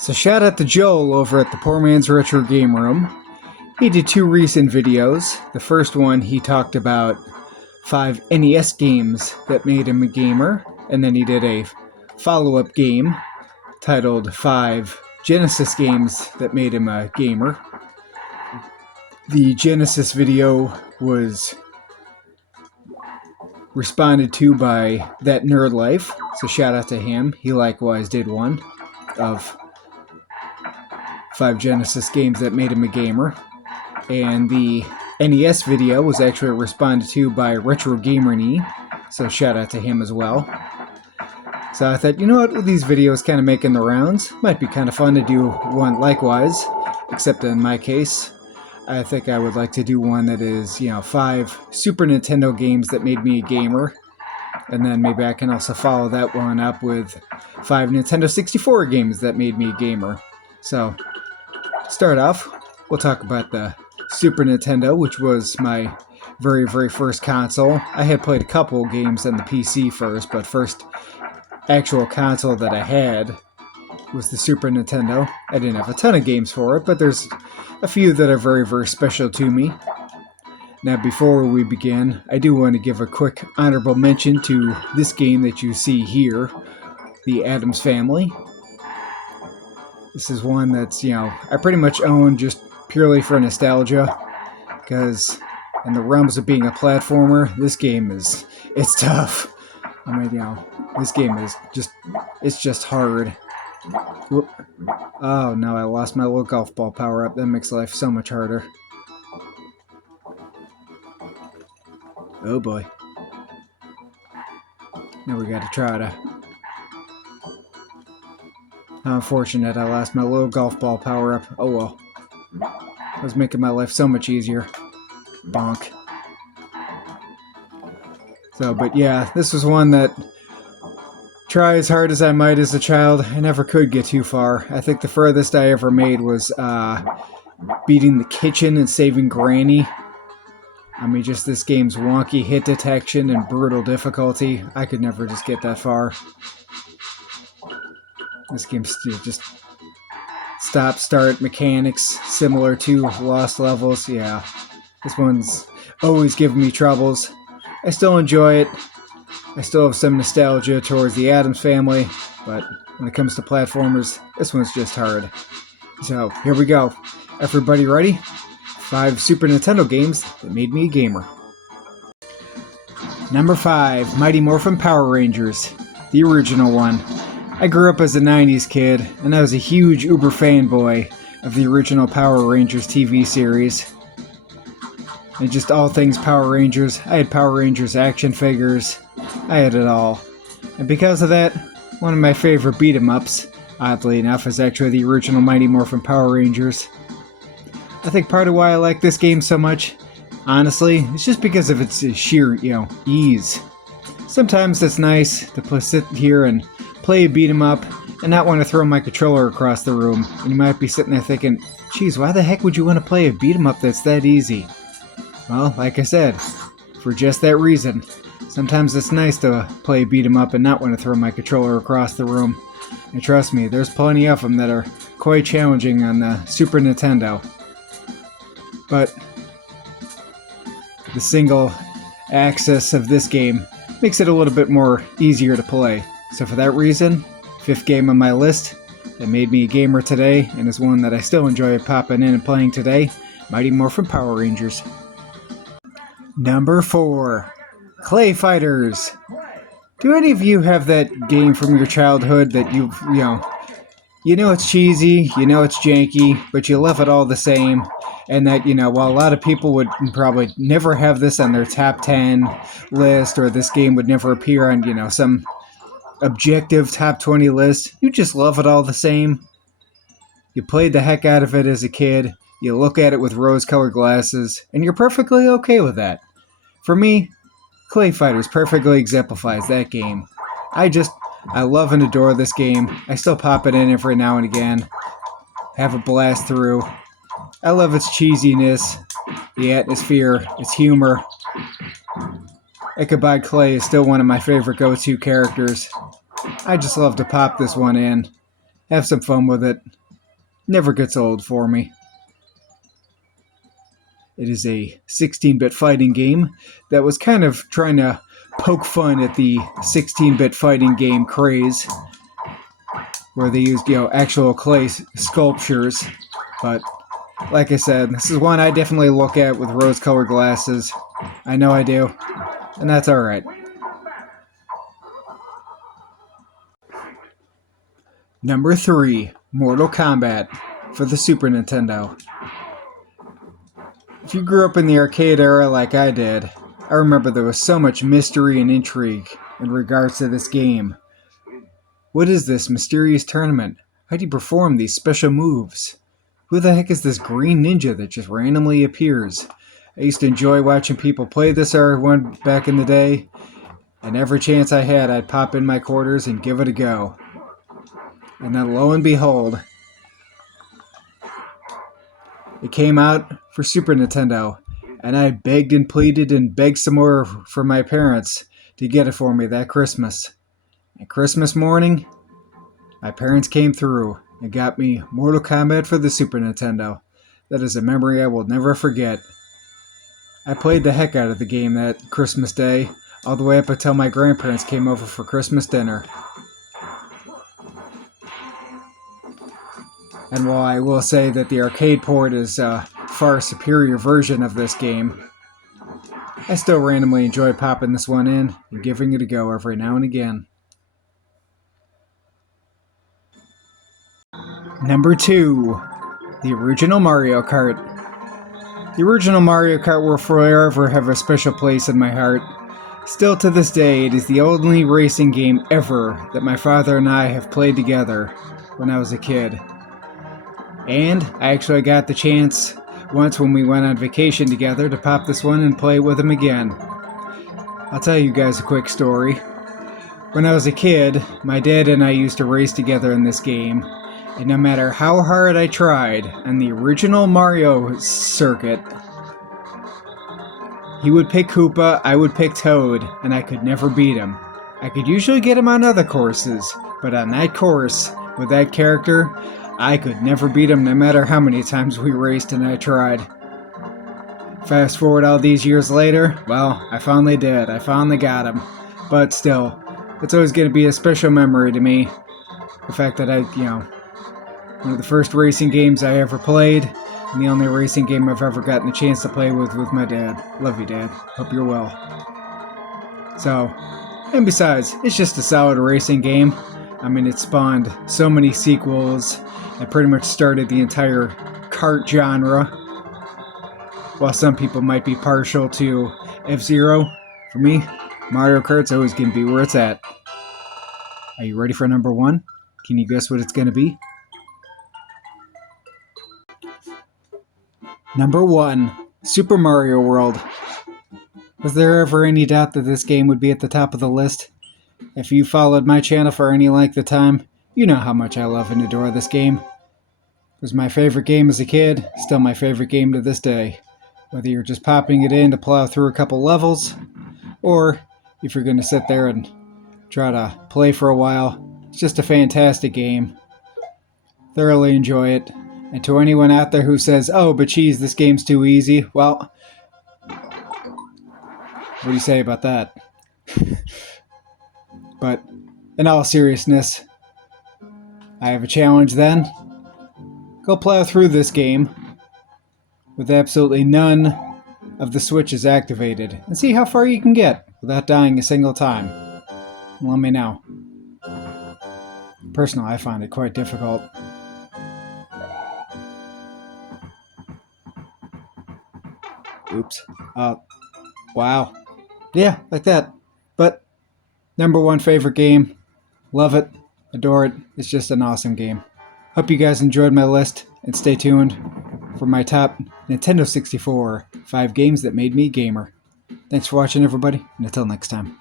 So shout out to Joel over at ThePoorMansRetroGameRoom. He did two recent videos. The first one, he talked about 5 NES games that made him a gamer, and then he did a follow-up game titled 5 Genesis games that made him a gamer. The Genesis video was responded to by That Nerd Life, so shout out to him. He likewise did one of 5 Genesis games that made him a gamer. And the NES video was actually responded to by RetroGamerNey, so shout out to him as well. So I thought, you know what, with these videos kind of making the rounds, might be kind of fun to do one likewise, except in my case, I think I would like to do one that is, 5 Super Nintendo games that made me a gamer, and then maybe I can also follow that one up with 5 Nintendo 64 games that made me a gamer. So, to start off, we'll talk about the Super Nintendo, which was my very, very first console. I had played a couple games on the PC first, but first actual console that I had was the Super Nintendo. I didn't have a ton of games for it, but there's a few that are very, very special to me. Now, before we begin, I do want to give a quick honorable mention to this game that you see here, the Addams Family. This is one that's, I pretty much own just purely for nostalgia, because in the realms of being a platformer, this game it's tough. I mean, this game is it's just hard. Whoop. Oh no, I lost my little golf ball power-up. That makes life so much harder. Oh boy. Now we gotta try to... How unfortunate I lost my little golf ball power-up. Oh well. That was making my life so much easier. Bonk. So, but yeah, this was one that, try as hard as I might as a child, I never could get too far. I think the furthest I ever made was beating the kitchen and saving Granny. I mean, just this game's wonky hit detection and brutal difficulty. I could never just get that far. This game's just stop-start mechanics similar to Lost Levels. Yeah, this one's always giving me troubles. I still enjoy it. I still have some nostalgia towards the Addams Family, but when it comes to platformers, this one's just hard. So, here we go. Everybody ready? 5 Super Nintendo games that made me a gamer. Number 5, Mighty Morphin Power Rangers, the original one. I grew up as a 90s kid, and I was a huge uber fanboy of the original Power Rangers TV series. And just all things Power Rangers. I had Power Rangers action figures. I had it all. And because of that, one of my favorite beat-em-ups, oddly enough, is actually the original Mighty Morphin Power Rangers. I think part of why I like this game so much, honestly, is just because of its sheer, ease. Sometimes it's nice to sit here and play a beat-em-up and not want to throw my controller across the room. And you might be sitting there thinking, geez, why the heck would you want to play a beat-em-up that's that easy? Well, like I said, for just that reason. Sometimes it's nice to play a beat-em-up and not want to throw my controller across the room. And trust me, there's plenty of them that are quite challenging on the Super Nintendo. But the single access of this game makes it a little bit more easier to play. So for that reason, 5th game on my list that made me a gamer today, and is one that I still enjoy popping in and playing today, Mighty Morphin Power Rangers. Number 4, Clay Fighters. Do any of you have that game from your childhood that you know it's cheesy, you know it's janky, but you love it all the same? And that, while a lot of people would probably never have this on their top 10 list, or this game would never appear on, some objective top 20 list, you just love it all the same. You played the heck out of it as a kid, you look at it with rose-colored glasses, and you're perfectly okay with that. For me, Clay Fighters perfectly exemplifies that game. I love and adore this game. I still pop it in every now and again. Have a blast through. I love its cheesiness, the atmosphere, its humor. Ichabod Clay is still one of my favorite go-to characters. I just love to pop this one in. Have some fun with it. Never gets old for me. It is a 16-bit fighting game that was kind of trying to poke fun at the 16-bit fighting game craze, where they used, actual clay sculptures. But like I said, this is one I definitely look at with rose-colored glasses. I know I do, and that's alright. Number 3, Mortal Kombat for the Super Nintendo. If you grew up in the arcade era like I did, I remember there was so much mystery and intrigue in regards to this game. What is this mysterious tournament? How do you perform these special moves? Who the heck is this green ninja that just randomly appears? I used to enjoy watching people play this one back in the day, and every chance I had, I'd pop in my quarters and give it a go. And then lo and behold, it came out for Super Nintendo, and I begged and pleaded and begged some more from my parents to get it for me that Christmas. And Christmas morning, my parents came through and got me Mortal Kombat for the Super Nintendo. That is a memory I will never forget. I played the heck out of the game that Christmas day, all the way up until my grandparents came over for Christmas dinner. And while I will say that the arcade port is a far superior version of this game, I still randomly enjoy popping this one in and giving it a go every now and again. Number 2, the original Mario Kart. The original Mario Kart will forever have a special place in my heart. Still to this day, it is the only racing game ever that my father and I have played together when I was a kid. And I actually got the chance once when we went on vacation together to pop this one and play with him again. I'll tell you guys a quick story. When I was a kid, my dad and I used to race together in this game, and no matter how hard I tried on the original Mario circuit, he would pick Koopa, I would pick Toad, and I could never beat him. I could usually get him on other courses, but on that course, with that character, I could never beat him no matter how many times we raced and I tried. Fast forward all these years later, well, I finally did. I finally got him. But still, it's always going to be a special memory to me. The fact that one of the first racing games I ever played, and the only racing game I've ever gotten a chance to play with my dad. Love you, Dad. Hope you're well. So, and besides, it's just a solid racing game. I mean, it spawned so many sequels. It pretty much started the entire kart genre. While some people might be partial to F-Zero, for me, Mario Kart's always going to be where it's at. Are you ready for number 1? Can you guess what it's going to be? Number 1, Super Mario World. Was there ever any doubt that this game would be at the top of the list? If you followed my channel for any length of time, you know how much I love and adore this game. It was my favorite game as a kid, still my favorite game to this day. Whether you're just popping it in to plow through a couple levels, or if you're going to sit there and try to play for a while, it's just a fantastic game. Thoroughly enjoy it. And to anyone out there who says, oh, but geez, this game's too easy, well, what do you say about that? But in all seriousness, I have a challenge then. Go plow through this game with absolutely none of the switches activated and see how far you can get without dying a single time. Let me know. Personally, I find it quite difficult. Oops. Wow. Yeah, like that. But number 1 favorite game. Love it. Adore it. It's just an awesome game. Hope you guys enjoyed my list, and stay tuned for my top Nintendo 64 5 games that made me a gamer. Thanks for watching, everybody, and until next time.